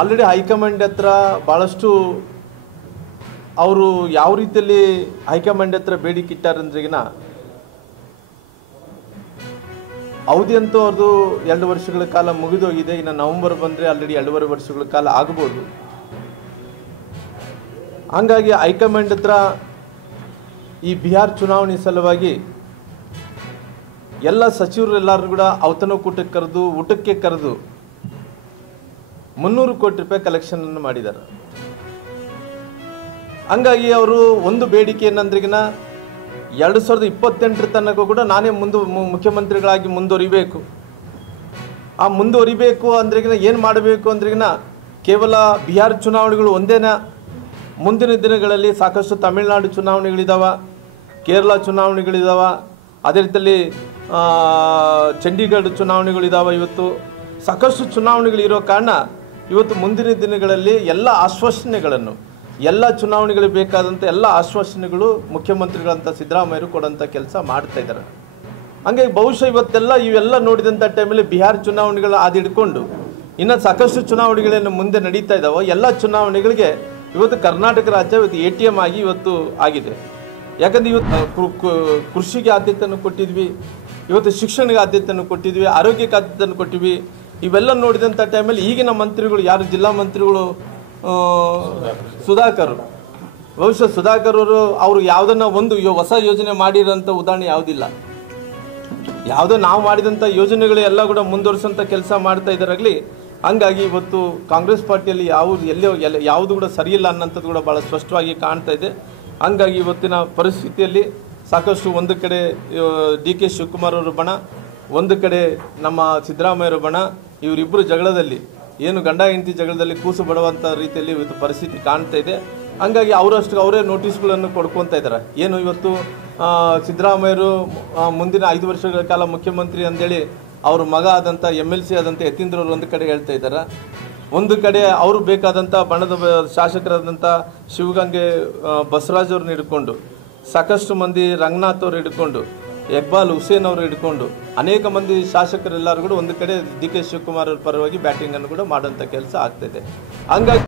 Already high command ಹತ್ರ ಭಾಳಷ್ಟು ಅವರು ಯಾವ ರೀತಿಯಲ್ಲಿ ಹೈಕಮಾಂಡ್ ಹತ್ರ ಬೇಡಿಕೆ ಇಟ್ಟಾರಂದ್ರಿಗಿನ ಅವಧಿ ಅಂತೂ ಅವ್ರದ್ದು 2 ವರ್ಷಗಳ ಕಾಲ ಮುಗಿದೋಗಿದೆ. ಇನ್ನು ನವೆಂಬರ್ ಬಂದರೆ ಆಲ್ರೆಡಿ 2.5 ವರ್ಷಗಳ ಕಾಲ ಆಗ್ಬೋದು. ಹಂಗಾಗಿ ಹೈಕಮಾಂಡ್ ಹತ್ರ ಈ ಬಿಹಾರ್ ಚುನಾವಣೆ ಸಲುವಾಗಿ ಎಲ್ಲ ಸಚಿವರೆಲ್ಲರೂ ಕೂಡ ಔತಣಕೂಟಕ್ಕೆ ಕರೆದು ಊಟಕ್ಕೆ ಕರೆದು 300 ಕೋಟಿ ರೂಪಾಯಿ ಕಲೆಕ್ಷನ್ ಅನ್ನು ಮಾಡಿದ್ದಾರೆ. ಹಂಗಾಗಿ ಅವರು ಒಂದು ಬೇಡಿಕೆ ಏನಂದ್ರಿಗಿನ 2028 ತನಕ ಕೂಡ ನಾನೇ ಮುಖ್ಯಮಂತ್ರಿಗಳಾಗಿ ಮುಂದುವರಿಬೇಕು. ಆ ಮುಂದುವರಿಬೇಕು ಅಂದ್ರಿಗಿನ ಏನು ಮಾಡಬೇಕು ಅಂದ್ರಿಗಿನ ಕೇವಲ ಬಿಹಾರ್ ಚುನಾವಣೆಗಳು ಒಂದೇನ, ಮುಂದಿನ ದಿನಗಳಲ್ಲಿ ಸಾಕಷ್ಟು ತಮಿಳುನಾಡು ಚುನಾವಣೆಗಳಿದ್ದಾವೆ, ಕೇರಳ ಚುನಾವಣೆಗಳಿದ್ದಾವೆ, ಅದೇ ರೀತಿಯಲ್ಲಿ ಚಂಡೀಗಢ ಚುನಾವಣೆಗಳಿದ್ದಾವೆ. ಇವತ್ತು ಸಾಕಷ್ಟು ಚುನಾವಣೆಗಳಿರೋ ಕಾರಣ ಇವತ್ತು ಮುಂದಿನ ದಿನಗಳಲ್ಲಿ ಎಲ್ಲ ಆಶ್ವಾಸನೆಗಳನ್ನು, ಎಲ್ಲ ಚುನಾವಣೆಗಳಿಗೆ ಬೇಕಾದಂಥ ಎಲ್ಲ ಆಶ್ವಾಸನೆಗಳು ಮುಖ್ಯಮಂತ್ರಿಗಳಂತ ಸಿದ್ದರಾಮಯ್ಯರು ಕೊಡೋಂಥ ಕೆಲಸ ಮಾಡ್ತಾ ಇದ್ದಾರೆ. ಹಂಗಾಗಿ ಬಹುಶಃ ಇವೆಲ್ಲ ನೋಡಿದಂಥ ಟೈಮಲ್ಲಿ ಬಿಹಾರ್ ಚುನಾವಣೆಗಳು ಆದಿಡ್ಕೊಂಡು ಇನ್ನು ಸಾಕಷ್ಟು ಚುನಾವಣೆಗಳನ್ನು ಮುಂದೆ ನಡೀತಾ ಇದ್ದಾವೆ. ಎಲ್ಲ ಚುನಾವಣೆಗಳಿಗೆ ಇವತ್ತು ಕರ್ನಾಟಕ ರಾಜ್ಯ ಇವತ್ತು ATM ಆಗಿ ಇವತ್ತು ಆಗಿದೆ. ಯಾಕಂದರೆ ಇವತ್ತು ಕೃಷಿಗೆ ಆದ್ಯತೆಯನ್ನು ಕೊಟ್ಟಿದ್ವಿ, ಇವತ್ತು ಶಿಕ್ಷಣಕ್ಕೆ ಆದ್ಯತೆಯನ್ನು ಕೊಟ್ಟಿದ್ವಿ, ಆರೋಗ್ಯಕ್ಕೆ ಆದ್ಯತೆಯನ್ನು ಕೊಟ್ಟಿದ್ವಿ. ಇವೆಲ್ಲ ನೋಡಿದಂಥ ಟೈಮಲ್ಲಿ ಈಗಿನ ಮಂತ್ರಿಗಳು ಯಾರು ಜಿಲ್ಲಾ ಮಂತ್ರಿಗಳು ಸುಧಾಕರ್, ಬಹುಶಃ ಸುಧಾಕರ್ ಅವರು ಯಾವುದನ್ನ ಒಂದು ಹೊಸ ಯೋಜನೆ ಮಾಡಿರೋಂಥ ಉದಾಹರಣೆ ಯಾವುದಿಲ್ಲ. ಯಾವುದೋ ನಾವು ಮಾಡಿದಂಥ ಯೋಜನೆಗಳು ಎಲ್ಲ ಕೂಡ ಮುಂದುವರಿಸೋಂಥ ಕೆಲಸ ಮಾಡ್ತಾ ಇದ್ದಾರಾಗಲಿ. ಹಂಗಾಗಿ ಇವತ್ತು ಕಾಂಗ್ರೆಸ್ ಪಾರ್ಟಿಯಲ್ಲಿ ಯಾವುದು ಕೂಡ ಸರಿಯಿಲ್ಲ ಅನ್ನೋಂಥದ್ದು ಕೂಡ ಭಾಳ ಸ್ಪಷ್ಟವಾಗಿ ಕಾಣ್ತಾ ಇದೆ. ಹಂಗಾಗಿ ಇವತ್ತಿನ ಪರಿಸ್ಥಿತಿಯಲ್ಲಿ ಸಾಕಷ್ಟು ಒಂದು ಕಡೆ DK ಶಿವಕುಮಾರ್ ಅವರು ಬಣ, ಒಂದು ಕಡೆ ನಮ್ಮ ಸಿದ್ದರಾಮಯ್ಯರ ಬಣ, ಇವರಿಬ್ಬರು ಜಗಳದಲ್ಲಿ ಏನು ಗಂಡ ಹೆಂಡತಿ ಜಗಳದಲ್ಲಿ ಕೂಸು ಬಡುವಂಥ ರೀತಿಯಲ್ಲಿ ಇವತ್ತು ಪರಿಸ್ಥಿತಿ ಕಾಣ್ತಾ ಇದೆ. ಹಂಗಾಗಿ ಅವರೇ ನೋಟಿಸ್ಗಳನ್ನು ಕೊಡ್ಕೊತಾ ಇದ್ದಾರೆ. ಏನು ಇವತ್ತು ಸಿದ್ದರಾಮಯ್ಯರು ಮುಂದಿನ 5 ವರ್ಷಗಳ ಕಾಲ ಮುಖ್ಯಮಂತ್ರಿ ಅಂದೇಳಿ ಅವ್ರ ಮಗ ಆದಂಥ MLC ಆದಂಥ ಯತೀಂದ್ರವರು ಒಂದು ಕಡೆ ಹೇಳ್ತಾ ಇದ್ದಾರೆ, ಒಂದು ಕಡೆ ಅವರು ಬೇಕಾದಂಥ ಬಣದ ಶಾಸಕರಾದಂಥ ಶಿವಗಂಗೆ ಬಸವರಾಜ್ ಅವ್ರನ್ನ ಹಿಡ್ಕೊಂಡು, ಸಾಕಷ್ಟು ಮಂದಿ ರಂಗನಾಥ್ ಅವ್ರು ಹಿಡ್ಕೊಂಡು, ಇಕ್ಬಾಲ್ ಹುಸೇನ್ ಅವರು ಹಿಡ್ಕೊಂಡು ಅನೇಕ ಮಂದಿ ಶಾಸಕರೆಲ್ಲರೂ ಕೂಡ ಒಂದು ಕಡೆ DK ಶಿವಕುಮಾರ್ ಅವ್ರ ಪರವಾಗಿ ಬ್ಯಾಟಿಂಗನ್ನು ಕೂಡ ಮಾಡೋಂಥ ಕೆಲಸ ಆಗ್ತಾಯಿದೆ. ಹಂಗಾಗಿ